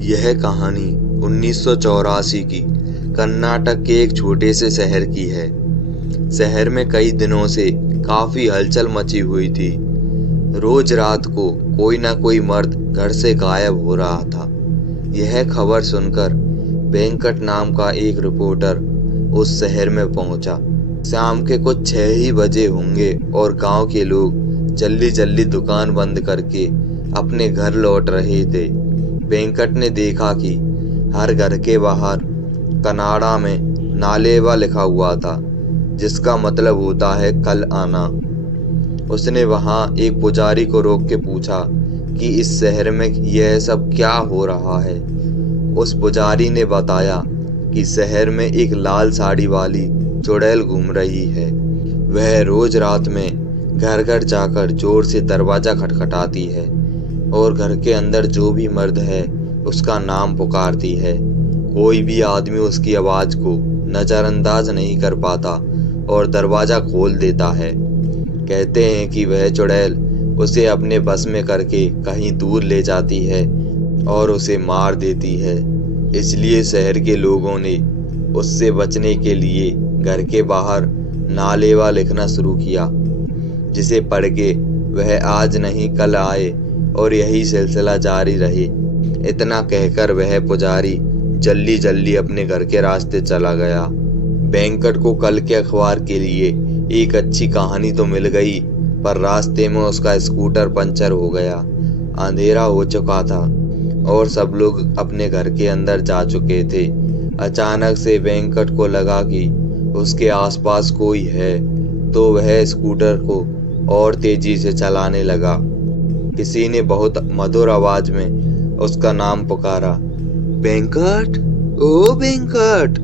यह कहानी 1984 की कर्नाटक के एक छोटे से शहर की है। शहर में कई दिनों से काफी हलचल मची हुई थी। रोज रात को कोई ना कोई मर्द घर से गायब हो रहा था। यह खबर सुनकर वेंकट नाम का एक रिपोर्टर उस शहर में पहुंचा। शाम के कुछ 6 ही बजे होंगे और गांव के लोग जल्दी जल्दी दुकान बंद करके अपने घर लौट रहे थे। वेंकट ने देखा कि हर घर के बाहर कन्नड़ा में नालेवा लिखा हुआ था, जिसका मतलब होता है कल आना। उसने वहां एक पुजारी को रोक के पूछा कि इस शहर में यह सब क्या हो रहा है। उस पुजारी ने बताया कि शहर में एक लाल साड़ी वाली चुड़ैल घूम रही है। वह रोज रात में घर घर जाकर जोर से दरवाजा खटखटाती है और घर के अंदर जो भी मर्द है उसका नाम पुकारती है। कोई भी आदमी उसकी आवाज को नजरअंदाज नहीं कर पाता और दरवाजा खोल देता है। कहते हैं कि वह चुड़ैल उसे अपने बस में करके कहीं दूर ले जाती है और उसे मार देती है। इसलिए शहर के लोगों ने उससे बचने के लिए घर के बाहर नालेवा लिखना शुरू किया, जिसे पढ़ के वह आज नहीं कल आए और यही सिलसिला जारी रहे। इतना कहकर वह पुजारी जल्दी जल्दी अपने घर के रास्ते चला गया। वेंकट को कल के अखबार के लिए एक अच्छी कहानी तो मिल गई, पर रास्ते में उसका स्कूटर पंचर हो गया। अंधेरा हो चुका था और सब लोग अपने घर के अंदर जा चुके थे। अचानक से वेंकट को लगा कि उसके आसपास कोई है, तो वह स्कूटर को और तेजी से चलाने लगा। किसी ने बहुत मधुर आवाज में उसका नाम पुकारा, वेंकट, ओ वेंकट।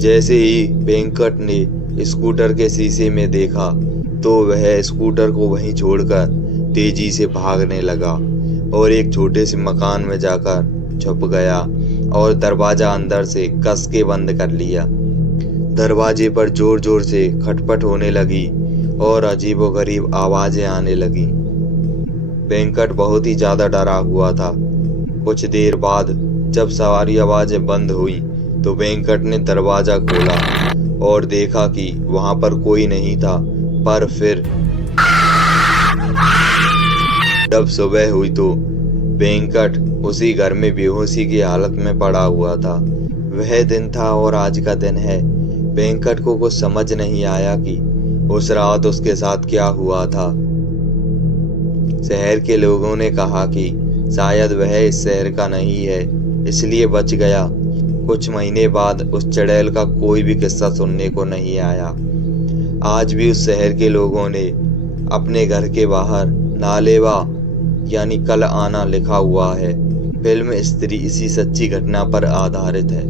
जैसे ही वेंकट ने स्कूटर के शीशे में देखा तो वह स्कूटर को वहीं छोड़कर तेजी से भागने लगा और एक छोटे से मकान में जाकर छुप गया और दरवाजा अंदर से कस के बंद कर लिया। दरवाजे पर जोर जोर से खटपट होने लगी और अजीबोगरीब आवाजें आने लगी। वेंकट बहुत ही ज्यादा डरा हुआ था। कुछ देर बाद जब सारी आवाजें बंद हुई तो वेंकट ने दरवाजा खोला और देखा कि वहां पर कोई नहीं था। पर फिर जब सुबह हुई तो वेंकट उसी घर में बेहोशी की हालत में पड़ा हुआ था। वह दिन था और आज का दिन है। वेंकट को कुछ समझ नहीं आया कि उस रात उसके साथ क्या हुआ था। शहर के लोगों ने कहा कि शायद वह इस शहर का नहीं है, इसलिए बच गया। कुछ महीने बाद उस चुड़ैल का कोई भी किस्सा सुनने को नहीं आया। आज भी उस शहर के लोगों ने अपने घर के बाहर नालेवा यानी कल आना लिखा हुआ है। फिल्म स्त्री इसी सच्ची घटना पर आधारित है।